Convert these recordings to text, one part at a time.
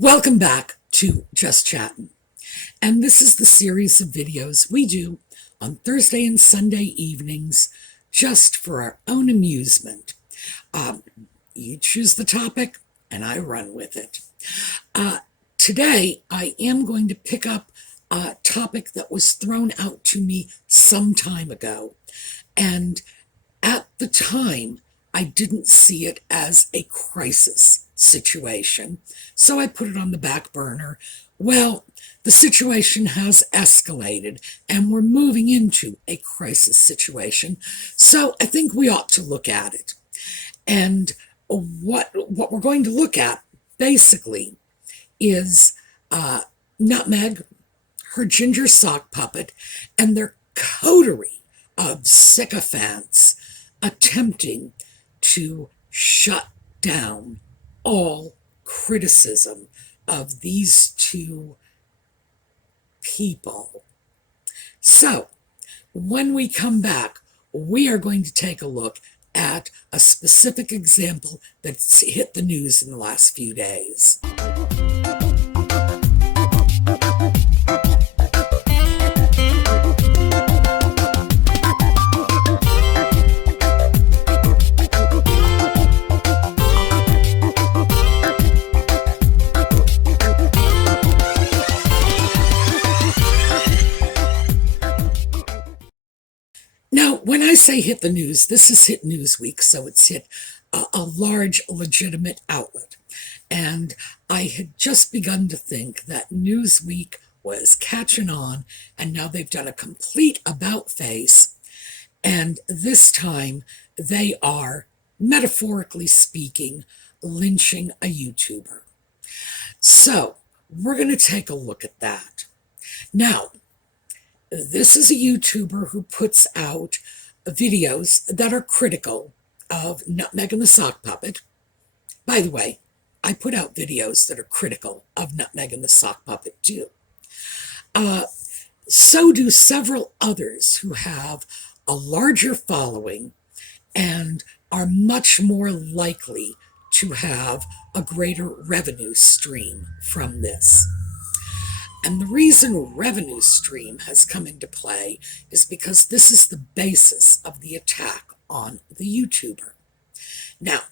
Welcome back to Just Chattin'. And this is the series of videos we do on Thursday and Sunday evenings just for our own amusement. You choose the topic and I run with it. Today, I am going to pick up a topic that was thrown out to me some time ago. And at the time, I didn't see it as a crisis situation, so I put it on the back burner. Well, the situation has escalated and we're moving into a crisis situation, so I think we ought to look at it. And what we're going to look at basically is Nutmeg, her ginger sock puppet, and their coterie of sycophants attempting to shut down all criticism of these two people. So, when we come back, we are going to take a look at a specific example that's hit the news in the last few days. Now, when I say hit the news, this has hit Newsweek, so it's hit a large, legitimate outlet. And I had just begun to think that Newsweek was catching on, and now they've done a complete about-face, and this time they are, metaphorically speaking, lynching a YouTuber. So, we're going to take a look at that. Now, this is a YouTuber who puts out videos that are critical of Nutmeg and the Sock Puppet. By the way, I put out videos that are critical of Nutmeg and the Sock Puppet too. So do several others who have a larger following and are much more likely to have a greater revenue stream from this. And the reason revenue stream has come into play is because this is the basis of the attack on the YouTuber. Now,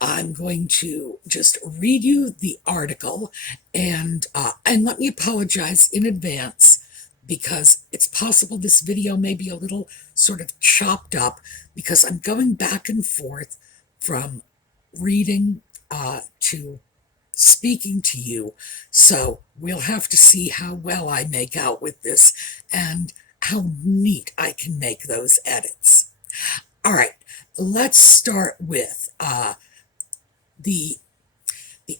I'm going to just read you the article, and let me apologize in advance because it's possible this video may be a little sort of chopped up because I'm going back and forth from reading to speaking to you, so we'll have to see how well I make out with this and how neat I can make those edits. All right, let's start with the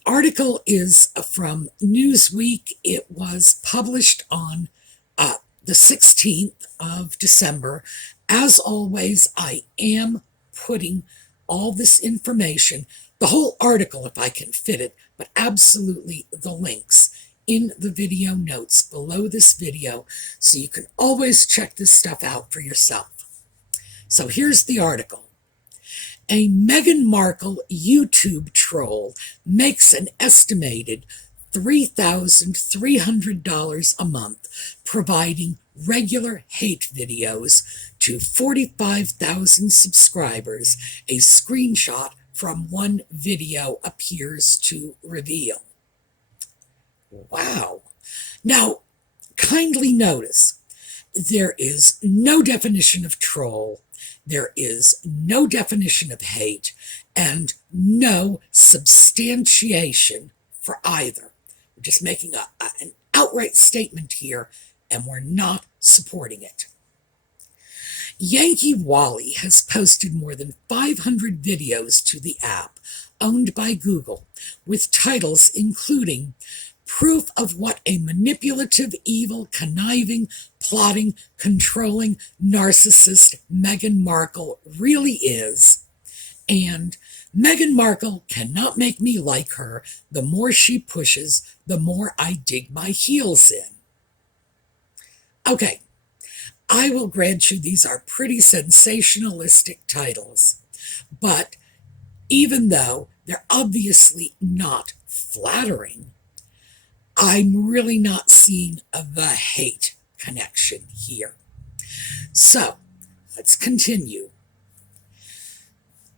article is from Newsweek. It was published on the 16th of December. As always, I am putting all this information, the whole article if I can fit it, but absolutely the links in the video notes below this video, so you can always check this stuff out for yourself. So here's the article. A Meghan Markle YouTube troll makes an estimated $3,300 a month providing regular hate videos to 45,000 subscribers, a screenshot from one video appears to reveal. Wow. Now, kindly notice, there is no definition of troll, there is no definition of hate, and no substantiation for either. We're just making an outright statement here, and we're not supporting it. Yankee Wally has posted more than 500 videos to the app, owned by Google, with titles including proof of what a manipulative, evil, conniving, plotting, controlling narcissist Meghan Markle really is, and Meghan Markle cannot make me like her. The more she pushes, the more I dig my heels in. Okay. I will grant you these are pretty sensationalistic titles, but even though they're obviously not flattering, I'm really not seeing the hate connection here. So, let's continue.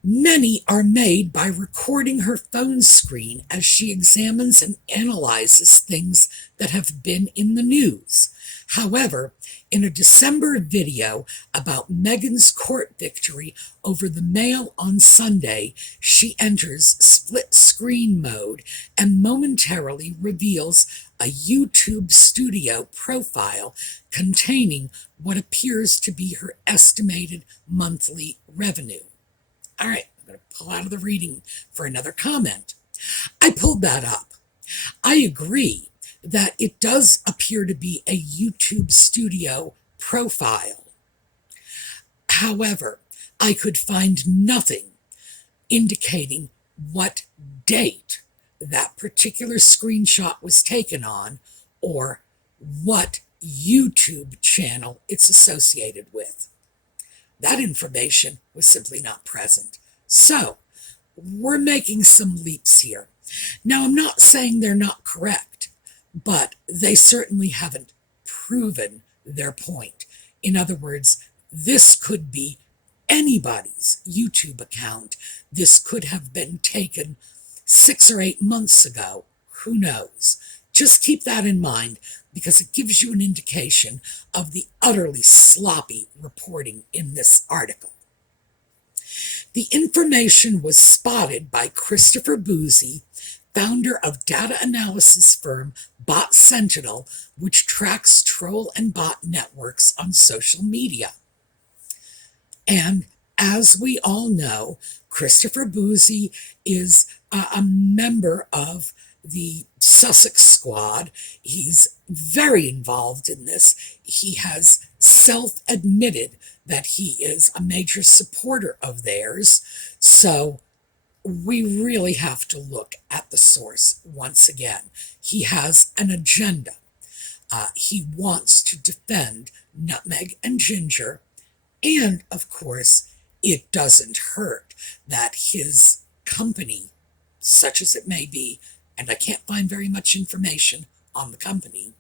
Many are made by recording her phone screen as she examines and analyzes things that have been in the news. However, in a December video about Meghan's court victory over the Mail on Sunday, she enters split screen mode and momentarily reveals a YouTube studio profile containing what appears to be her estimated monthly revenue. All right, I'm going to pull out of the reading for another comment. I pulled that up. I agree that it does appear to be a YouTube studio profile. However, I could find nothing indicating what date that particular screenshot was taken on or what YouTube channel it's associated with. That information was simply not present. So, we're making some leaps here. Now, I'm not saying they're not correct, but they certainly haven't proven their point. In other words, this could be anybody's YouTube account. This could have been taken 6 or 8 months ago. Who knows? Just keep that in mind because it gives you an indication of the utterly sloppy reporting in this article. The information was spotted by Christopher Boozy, founder of data analysis firm Bot Sentinel, which tracks troll and bot networks on social media. And as we all know, Christopher Boozy is a member of the Sussex squad. He's very involved in this. He has self-admitted that he is a major supporter of theirs. So we really have to look at the source once again. He has an agenda. He wants to defend Nutmeg and Ginger. And, of course, it doesn't hurt that his company, such as it may be, and I can't find very much information on the company,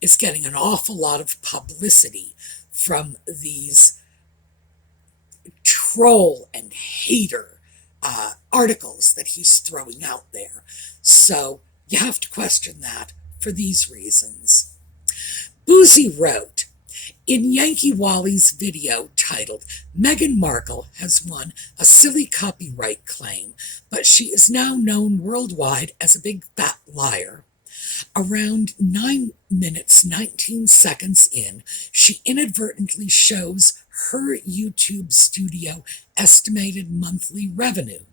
is getting an awful lot of publicity from these troll and hater articles that he's throwing out there. So you have to question that for these reasons. Boozy wrote, in Yankee Wally's video titled, Meghan Markle has won a silly copyright claim, but she is now known worldwide as a big fat liar. Around 9 minutes, 19 seconds in, she inadvertently shows her YouTube studio estimated monthly revenue.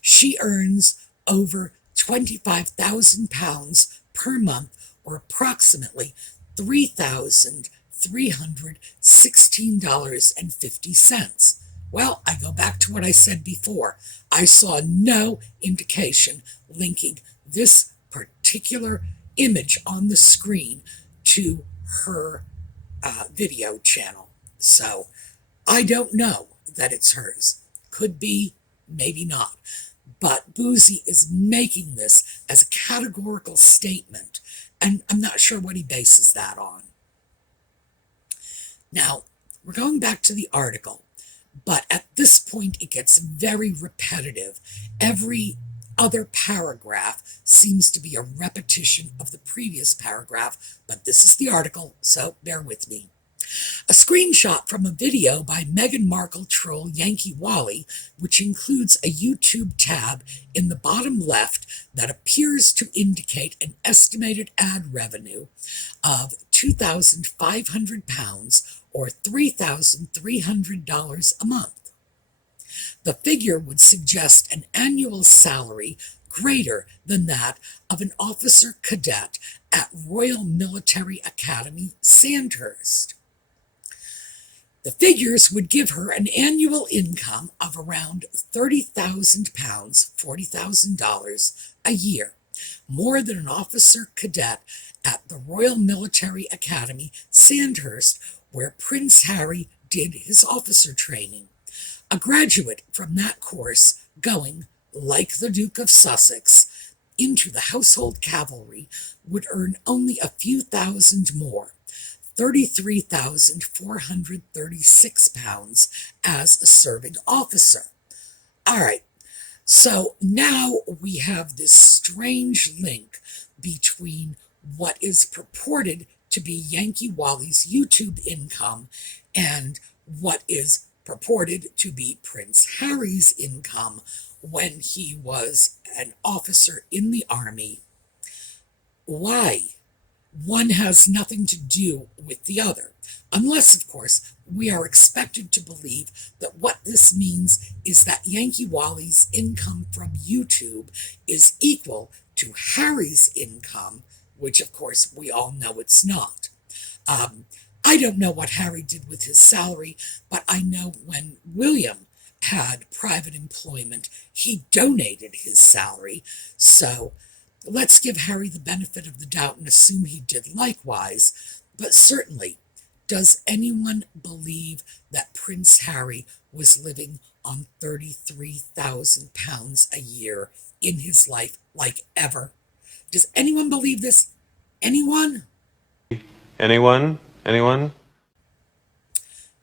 She earns over £25,000 per month, or approximately $3,316.50. Well, I go back to what I said before. I saw no indication linking this particular image on the screen to her video channel. So I don't know that it's hers. Could be, maybe not. But Boozy is making this as a categorical statement, and I'm not sure what he bases that on. Now, we're going back to the article, but at this point it gets very repetitive. Every other paragraph seems to be a repetition of the previous paragraph, but this is the article, so bear with me. A screenshot from a video by Meghan Markle troll Yankee Wally, which includes a YouTube tab in the bottom left that appears to indicate an estimated ad revenue of £2,500 or $3,300 a month. The figure would suggest an annual salary greater than that of an officer cadet at Royal Military Academy Sandhurst. The figures would give her an annual income of around £30,000, $40,000 a year, more than an officer cadet at the Royal Military Academy Sandhurst, where Prince Harry did his officer training. A graduate from that course going, like the Duke of Sussex, into the household cavalry would earn only a few thousand more, £33,436 as a serving officer. All right, so now we have this strange link between what is purported to be Yankee Wally's YouTube income and what is purported to be Prince Harry's income when he was an officer in the army. Why? One has nothing to do with the other, unless, of course, we are expected to believe that what this means is that Yankee Wally's income from YouTube is equal to Harry's income, which, of course, we all know it's not. I don't know what Harry did with his salary, but I know when William had private employment, he donated his salary. So let's give Harry the benefit of the doubt and assume he did likewise. But certainly, does anyone believe that Prince Harry was living on £33,000 a year in his life, like ever? Does anyone believe this? Anyone? Anyone? Anyone?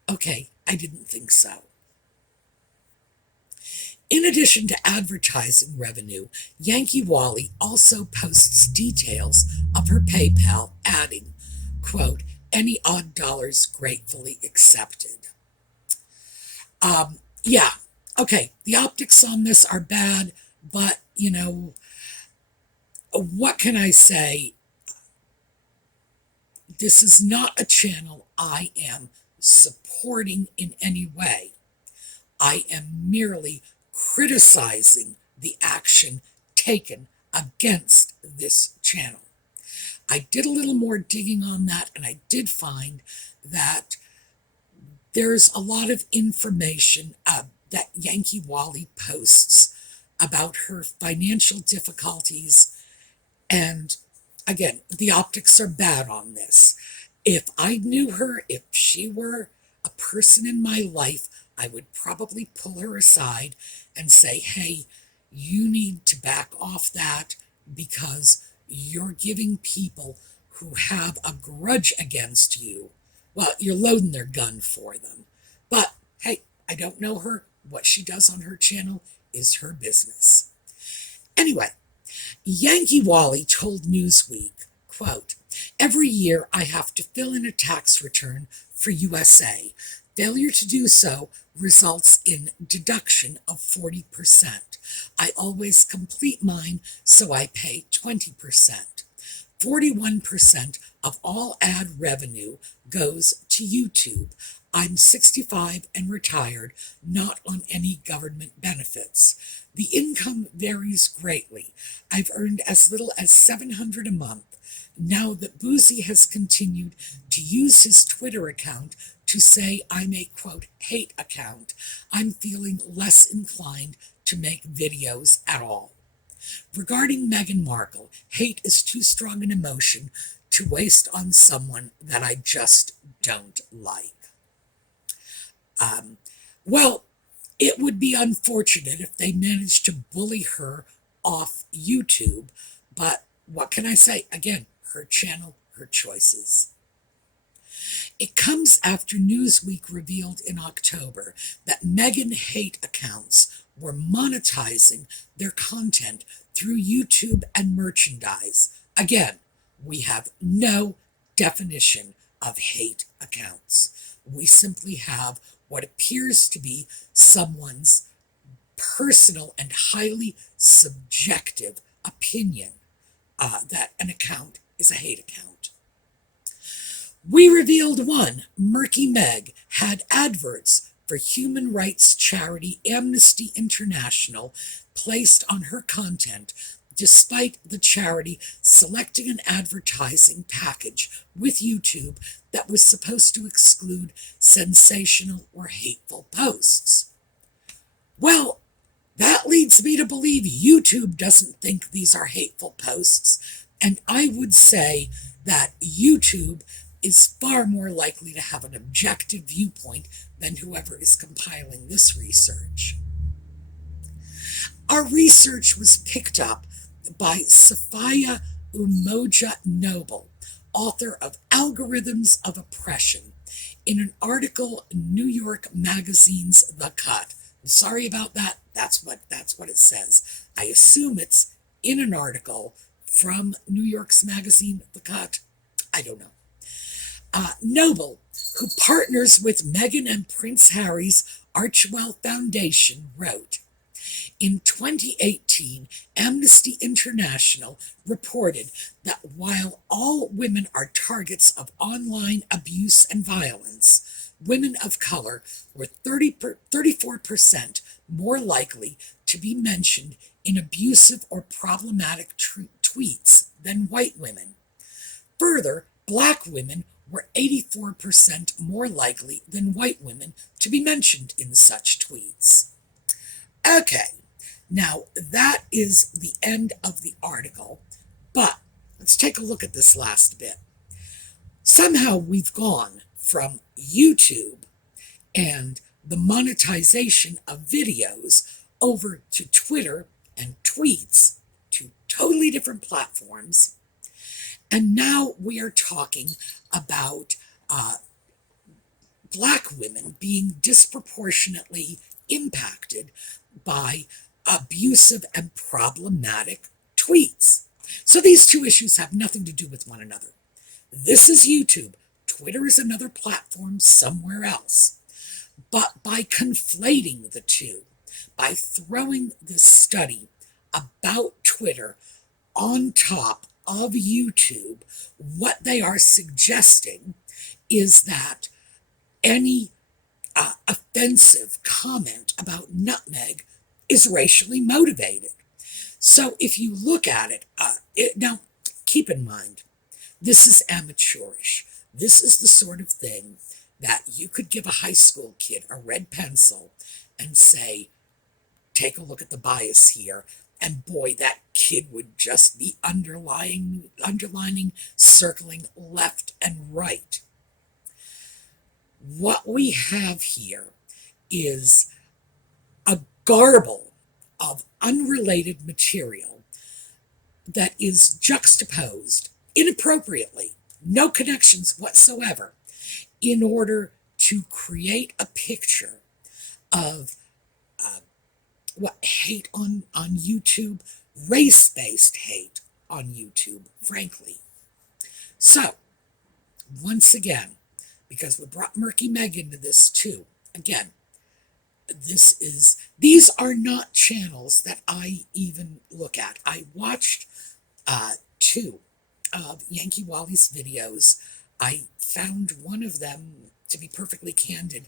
Okay, I didn't think so. In addition to advertising revenue, Yankee Wally also posts details of her PayPal, adding, quote, any odd dollars gratefully accepted. Yeah, okay, the optics on this are bad, but, what can I say? This is not a channel I am supporting in any way. I am merely criticizing the action taken against this channel. I did a little more digging on that, and I did find that there's a lot of information that Yankee Wally posts about her financial difficulties, and again, the optics are bad on this. If I knew her, if she were a person in my life, I would probably pull her aside and say, hey, you need to back off that because you're giving people who have a grudge against you, well, you're loading their gun for them. But hey, I don't know her. What she does on her channel is her business. Anyway, Yankee Wally told Newsweek, quote, every year I have to fill in a tax return for USA. Failure to do so results in deduction of 40%. I always complete mine, so I pay 20%. 41% of all ad revenue goes to YouTube. I'm 65 and retired, not on any government benefits. The income varies greatly. I've earned as little as $700 a month. Now that Boozy has continued to use his Twitter account to say I'm a, quote, hate account, I'm feeling less inclined to make videos at all. Regarding Meghan Markle, hate is too strong an emotion to waste on someone that I just don't like. Well, it would be unfortunate if they managed to bully her off YouTube, but what can I say? Again, her channel, her choices. It comes after Newsweek revealed in October that Meghan hate accounts were monetizing their content through YouTube and merchandise. Again, we have no definition of hate accounts. We simply have what appears to be someone's personal and highly subjective opinion that an account is a hate account. We revealed one, Murky Meg, had adverts for human rights charity Amnesty International placed on her content, despite the charity selecting an advertising package with YouTube that was supposed to exclude sensational or hateful posts. Well, that leads me to believe YouTube doesn't think these are hateful posts, and I would say that YouTube is far more likely to have an objective viewpoint than whoever is compiling this research. Our research was picked up by Sophia Umoja Noble, author of Algorithms of Oppression, in an article in New York Magazine's The Cut. I'm sorry about that. That's what it says. I assume it's in an article from New York's magazine The Cut. I don't know. Noble, who partners with Meghan and Prince Harry's Archewell Foundation, wrote, in 2018, Amnesty International reported that while all women are targets of online abuse and violence, women of color were 34% more likely to be mentioned in abusive or problematic tweets than white women. Further, black women were 84% more likely than white women to be mentioned in such tweets. Okay, now that is the end of the article, but let's take a look at this last bit. Somehow we've gone from YouTube and the monetization of videos over to Twitter and tweets, two totally different platforms. And now we are talking about black women being disproportionately impacted by abusive and problematic tweets. So these two issues have nothing to do with one another. This is YouTube. Twitter is another platform somewhere else. But by conflating the two, by throwing this study about Twitter on top of YouTube, what they are suggesting is that any offensive comment about nutmeg is racially motivated. So if you look at it, now keep in mind, this is amateurish. This is the sort of thing that you could give a high school kid a red pencil and say, take a look at the bias here. And boy, that kid would just be underlining, circling left and right. What we have here is a garble of unrelated material that is juxtaposed inappropriately, no connections whatsoever, in order to create a picture of hate on YouTube, race-based hate on YouTube, frankly. So, once again, because we brought Murky Meg into this too, again, these are not channels that I even look at. I watched two of Yankee Wally's videos. I found one of them, to be perfectly candid,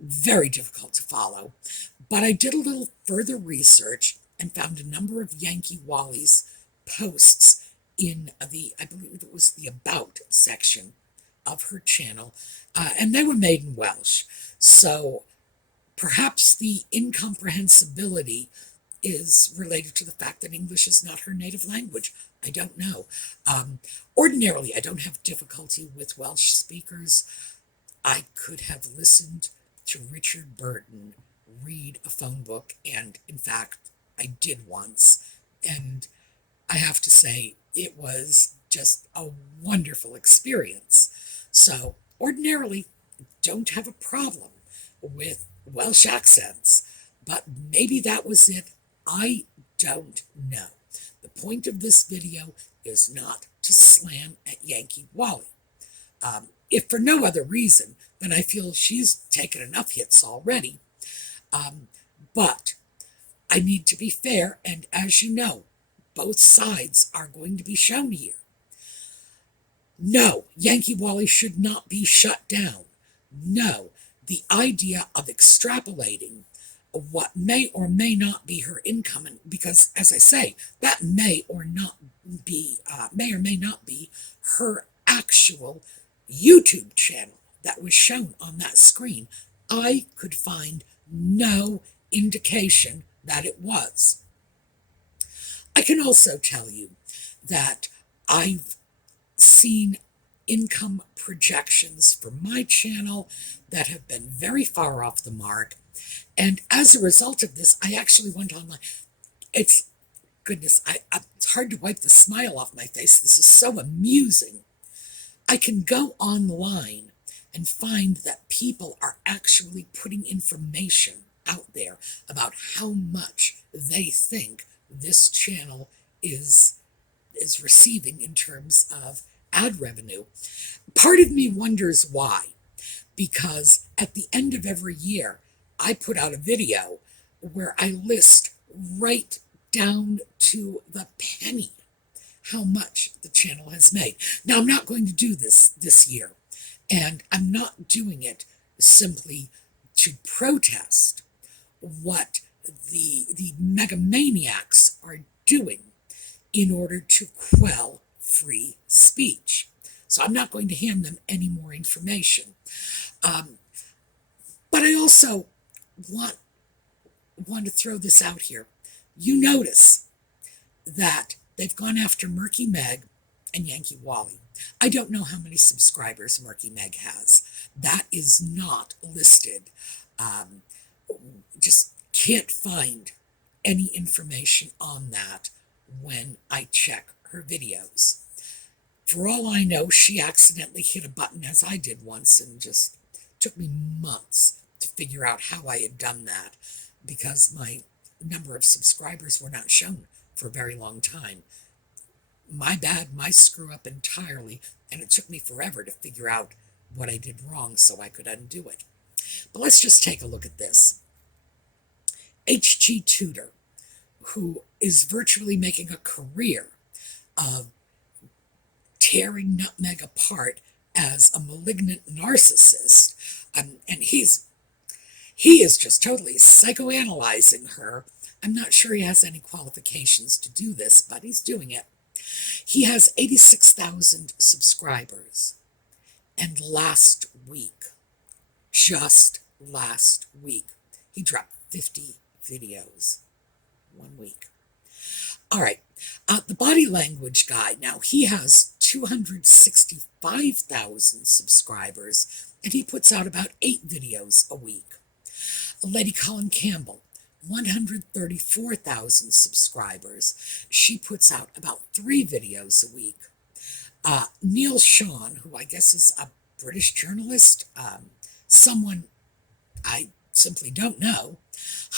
very difficult to follow. But I did a little further research and found a number of Yankee Wally's posts in I believe it was the About section of her channel, and they were made in Welsh. So perhaps the incomprehensibility is related to the fact that English is not her native language. I don't know. Ordinarily, I don't have difficulty with Welsh speakers. I could have listened to Richard Burton read a phone book, and in fact, I did once. And I have to say, it was just a wonderful experience. So, ordinarily, don't have a problem with Welsh accents, but maybe that was it. I don't know. The point of this video is not to slam at Yankee Wally. If for no other reason than I feel she's taken enough hits already. But I need to be fair, and as you know, both sides are going to be shown here. No, Yankee Wally should not be shut down. No, the idea of extrapolating what may or may not be her income, and because, as I say, that may or may not be her actual YouTube channel that was shown on that screen. I could find no indication that it was. I can also tell you that I've seen income projections for my channel that have been very far off the mark. And as a result of this, I actually went online. It's goodness, it's hard to wipe the smile off my face. This is so amusing. I can go online and find that people are actually putting information out there about how much they think this channel is receiving in terms of ad revenue. Part of me wonders why, because at the end of every year, I put out a video where I list right down to the penny how much the channel has made. Now, I'm not going to do this year, and I'm not doing it simply to protest what the megamaniacs are doing in order to quell free speech. So I'm not going to hand them any more information. But I also want to throw this out here. You notice that they've gone after Murky Meg and Yankee Wally. I don't know how many subscribers Murky Meg has. That is not listed. Just can't find any information on that when I check her videos. For all I know, she accidentally hit a button, as I did once, and just took me months to figure out how I had done that, because my number of subscribers were not shown for a very long time. My bad, my screw up entirely, and it took me forever to figure out what I did wrong so I could undo it. But let's just take a look at this. H.G. Tudor, who is virtually making a career of tearing Nutmeg apart as a malignant narcissist, and he is just totally psychoanalyzing her. I'm not sure he has any qualifications to do this, but he's doing it. He has 86,000 subscribers, and just last week, he dropped 50 videos 1 week. All right, the body language guy, now he has 265,000 subscribers, and he puts out about 8 videos a week. Lady Colin Campbell, 134,000 subscribers. She puts out about 3 videos a week. Neil Sean, who I guess is a British journalist, someone I simply don't know,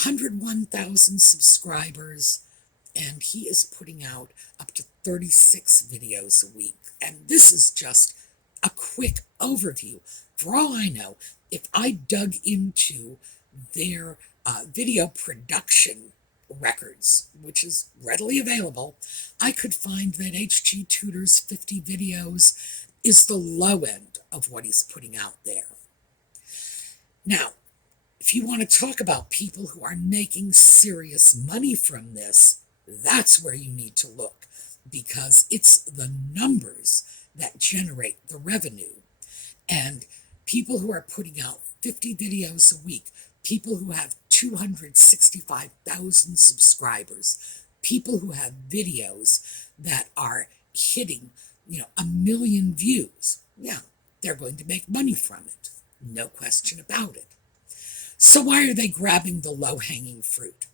101,000 subscribers, and he is putting out up to 36 videos a week. And this is just a quick overview. For all I know, if I dug into their video production records, which is readily available, I could find that H.G. Tudor's 50 videos is the low end of what he's putting out there. Now, if you want to talk about people who are making serious money from this, that's where you need to look, because it's the numbers that generate the revenue. And people who are putting out 50 videos a week, people who have 265,000 subscribers, people who have videos that are hitting, 1 million views, yeah, they're going to make money from it. No question about it. So why are they grabbing the low-hanging fruit?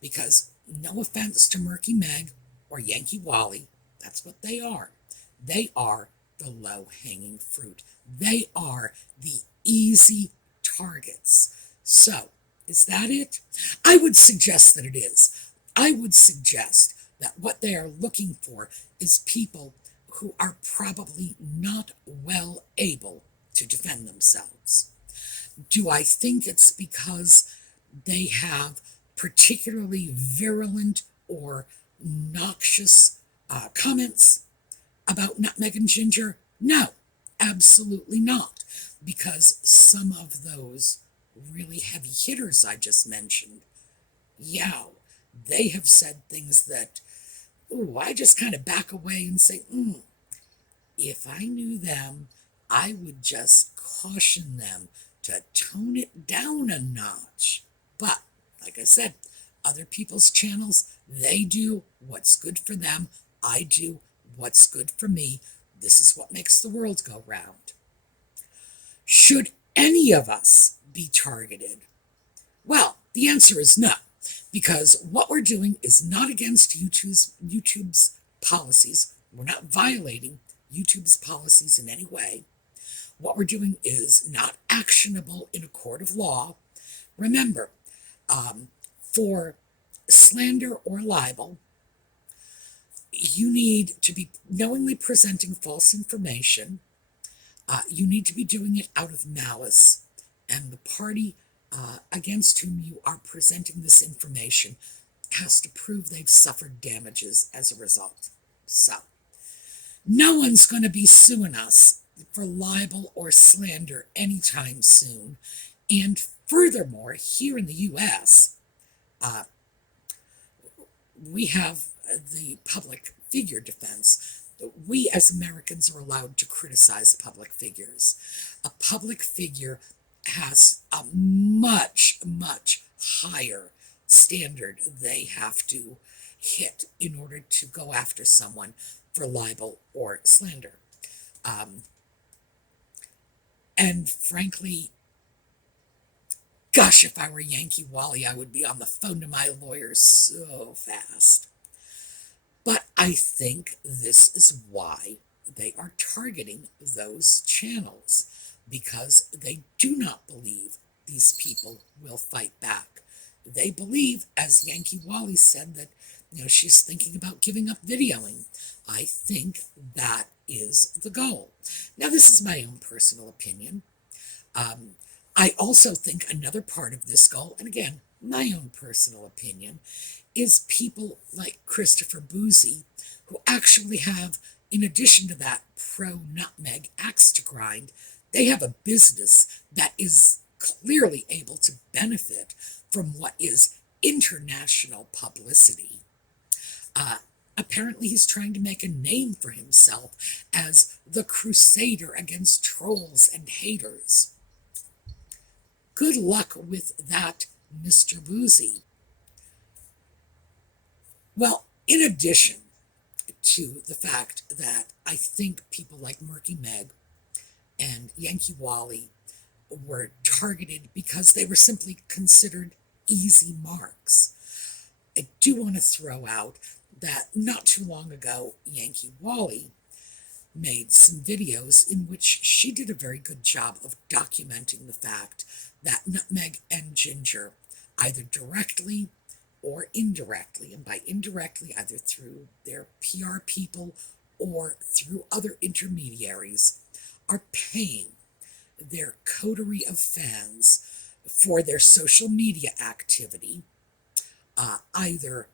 Because, no offense to Murky Meg or Yankee Wally, that's what they are. They are the low-hanging fruit. They are the easy targets. So, is that it? I would suggest that it is. I would suggest that what they are looking for is people who are probably not well able to defend themselves. Do I think it's because they have particularly virulent or noxious comments about Nutmeg and Ginger? No, absolutely not, because some of those really heavy hitters I just mentioned, yeah, they have said things that, I just kind of back away and say, if I knew them, I would just caution them to tone it down a notch. But, like I said, other people's channels, they do what's good for them. I do what's good for me. This is what makes the world go round. Should any of us be targeted? Well, the answer is no, because what we're doing is not against YouTube's policies. We're not violating YouTube's policies in any way. What we're doing is not actionable in a court of law. Remember, for slander or libel, you need to be knowingly presenting false information. You need to be doing it out of malice, and the party against whom you are presenting this information has to prove they've suffered damages as a result. So, no one's going to be suing us for libel or slander anytime soon. And furthermore, here in the U.S., we have the public figure defense. We as Americans are allowed to criticize public figures. A public figure has a much, much higher standard they have to hit in order to go after someone for libel or slander. And frankly, gosh, if I were Yankee Wally, I would be on the phone to my lawyers so fast. But I think this is why they are targeting those channels, because they do not believe these people will fight back. They believe, as Yankee Wally said, that she's thinking about giving up videoing. I think that is the goal. Now, this is my own personal opinion. I also think another part of this goal, and again, my own personal opinion, is people like Christopher Boozy, who actually have, in addition to that pro-nutmeg axe to grind, they have a business that is clearly able to benefit from what is international publicity. Apparently, he's trying to make a name for himself as the crusader against trolls and haters. Good luck with that, Mr. Boozy. Well, in addition to the fact that I think people like Murky Meg and Yankee Wally were targeted because they were simply considered easy marks, I do want to throw out that not too long ago, Yankee Wally made some videos in which she did a very good job of documenting the fact that nutmeg and ginger, either directly or indirectly, and by indirectly, either through their PR people or through other intermediaries, are paying their coterie of fans for their social media activity, either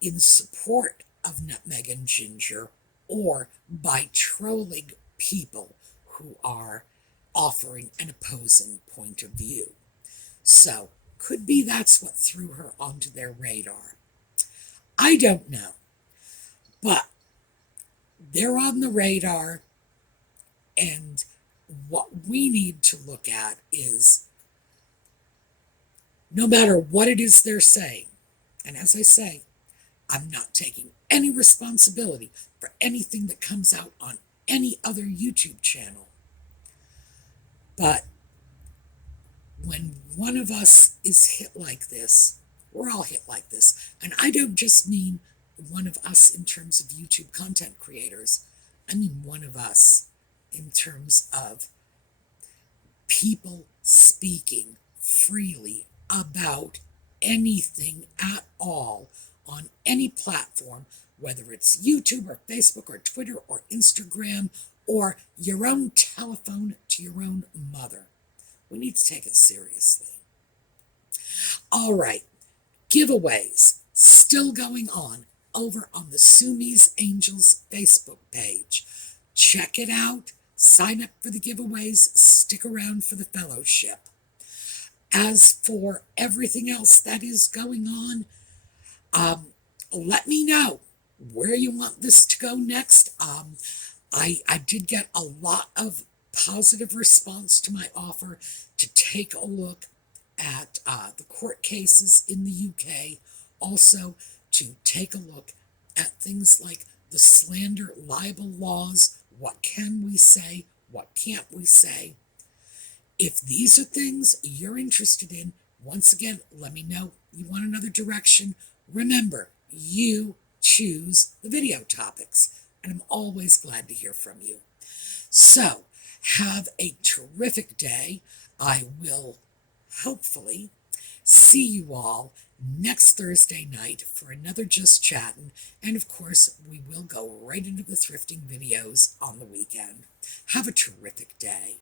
in support of nutmeg and ginger or by trolling people who are offering an opposing point of view. So, could be that's what threw her onto their radar. I don't know. But they're on the radar, and what we need to look at is, no matter what it is they're saying, and as I say, I'm not taking any responsibility for anything that comes out on any other YouTube channel. But when one of us is hit like this, we're all hit like this. And I don't just mean one of us in terms of YouTube content creators. I mean one of us in terms of people speaking freely about anything at all on any platform, whether it's YouTube or Facebook or Twitter or Instagram or your own telephone to your own mother. We need to take it seriously. All right, giveaways still going on over on the Sumi's Angels Facebook page. Check it out. Sign up for the giveaways. Stick around for the fellowship. As for everything else that is going on, let me know where you want this to go next. I did get a lot of positive response to my offer to take a look at the court cases in the UK, also to take a look at things like the slander libel laws. What can we say? What can't we say? If these are things you're interested in, once again, let me know You want another direction? Remember, you choose the video topics, and I'm always glad to hear from you. So, have a terrific day. I will hopefully see you all next Thursday night for another Just Chattin'. And of course, we will go right into the thrifting videos on the weekend. Have a terrific day.